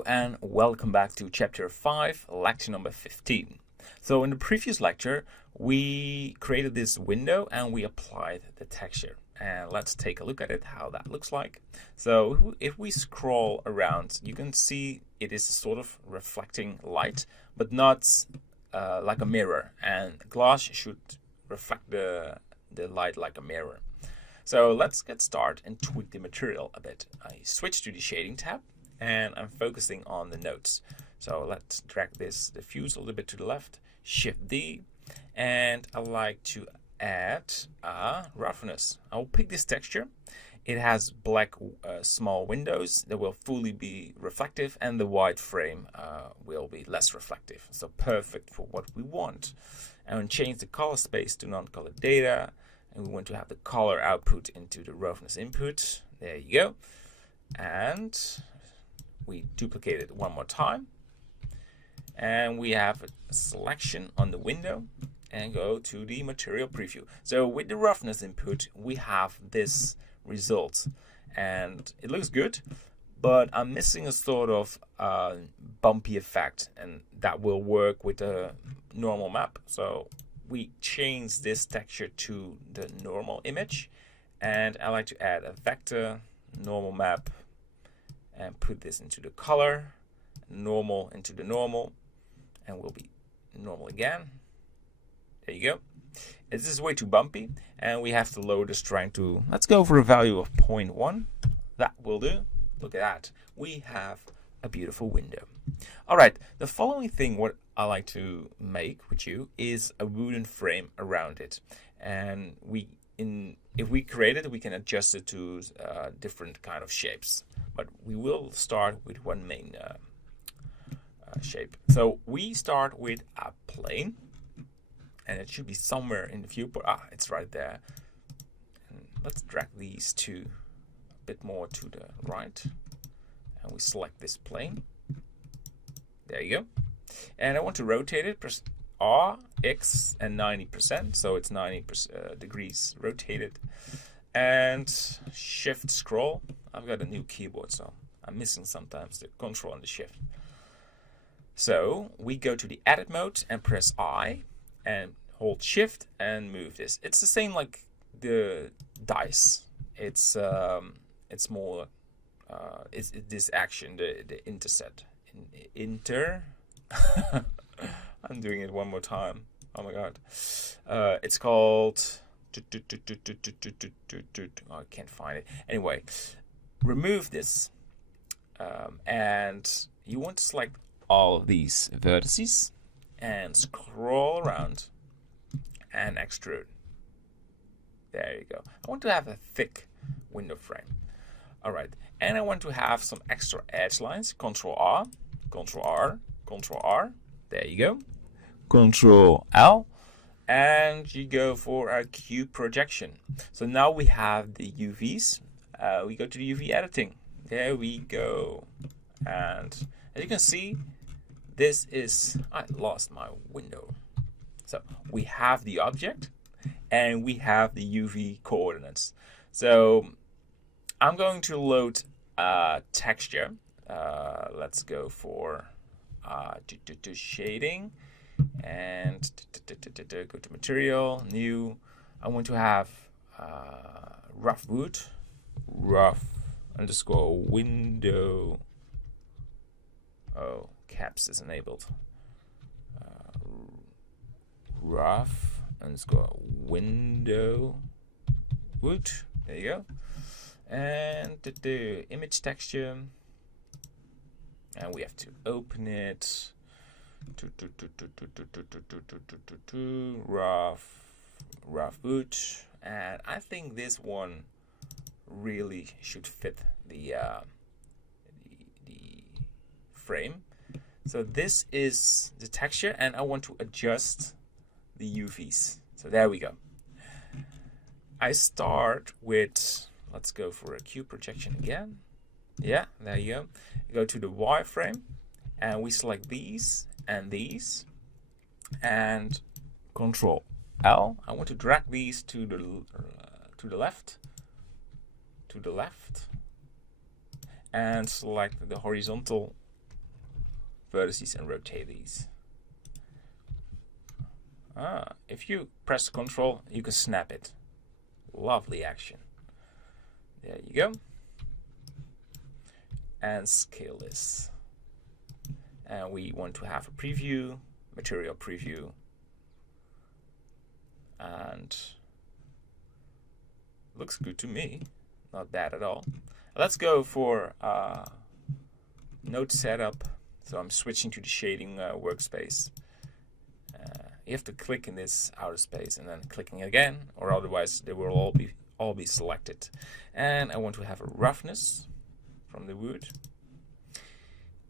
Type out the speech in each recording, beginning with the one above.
Hello and welcome back to chapter 5, lecture number 15. So in the previous lecture, we created this window and we applied the texture. And let's take a look at it, how that looks like. So if we scroll around, you can see it is sort of reflecting light, but not like a mirror. And glass should reflect the light like a mirror. So let's get started and tweak the material a bit. I switch to the shading tab and I'm focusing on the nodes. So let's drag this diffuse a little bit to the left, Shift D, and I like to add a roughness. I'll pick this texture. It has black small windows that will fully be reflective, and the white frame will be less reflective. So perfect for what we want. And change the color space to non-color data, and we want to have the color output into the roughness input. There you go. And we duplicate it one more time, and we have a selection on the window and go to the material preview. So with the roughness input, we have this result and it looks good, but I'm missing a sort of bumpy effect, and that will work with a normal map. So we change this texture to the normal image, and I like to add a vector normal map and put this into the color, normal into the normal, and will be normal again. There you go. This is way too bumpy, and we have to lower the strength to, let's go for a value of 0.1. That will do. Look at that. We have a beautiful window. All right, the following thing what I like to make with you is a wooden frame around it. And if we create it, we can adjust it to different kind of shapes. But we will start with one main shape. So we start with a plane, and it should be somewhere in the viewport. It's right there. And let's drag these two a bit more to the right, and we select this plane. There you go. And I want to rotate it. Press R, X, and 90%. So it's 90 degrees rotated. And Shift scroll. I've got a new keyboard, so I'm missing sometimes the Control and the Shift. So we go to the edit mode and press I and hold Shift and move this. It's the same like the dice. It's more it's this action, the interset. I'm doing it one more time. Oh my god. It's called I can't find it. Anyway, remove this, and you want to select all of these vertices and scroll around and extrude. There you go. I want to have a thick window frame. All right, and I want to have some extra edge lines. Control R, Control R, Control R. There you go. Control L. And you go for a cube projection. So now we have the UVs. We go to the UV editing. There we go. And as you can see, this is, I lost my window. So we have the object and we have the UV coordinates. So I'm going to load texture. Let's go for shading. And go to material, new. I want to have rough wood, rough underscore window. Oh, caps is enabled. Rough underscore window wood. There you go. And the image texture. And we have to open it. Rough wood, and I think this one really should fit the frame. So this is the texture, and I want to adjust the UVs. So there we go. I start with, let's go for a cube projection again. Yeah, there you go. Go to the wireframe, and we select these and these, and Control L. I want to drag these to the left, and select the horizontal vertices and rotate these. If you press Control, you can snap it. Lovely action. There you go. And scale this. And we want to have a preview, material preview. And looks good to me. Not bad at all. Let's go for node setup. So I'm switching to the shading workspace. You have to click in this outer space and then clicking again, or otherwise they will all be selected. And I want to have a roughness from the wood.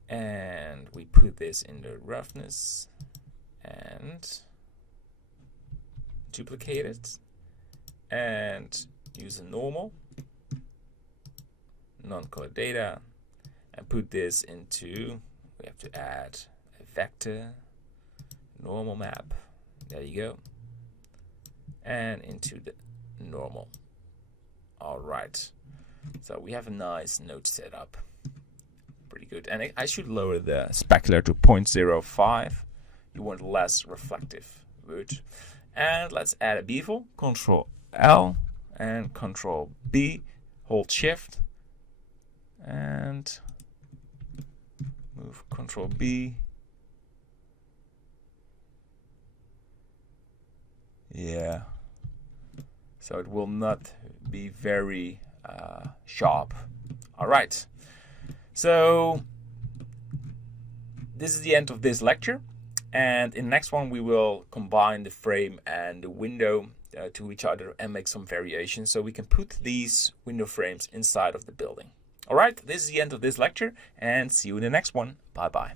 And we put this in the roughness and duplicate it and use a normal non-color data and put this into, we have to add a vector normal map. There you go. And into the normal. All right. So we have a nice node setup. Pretty good. And I should lower the specular to 0.05. You want less reflective wood. And let's add a bevel. Control L and Control B. Hold Shift. And move Control B. Yeah. So it will not be very sharp. All right. So this is the end of this lecture. And in the next one, we will combine the frame and the window to each other and make some variations so we can put these window frames inside of the building. All right, this is the end of this lecture and see you in the next one. Bye-bye.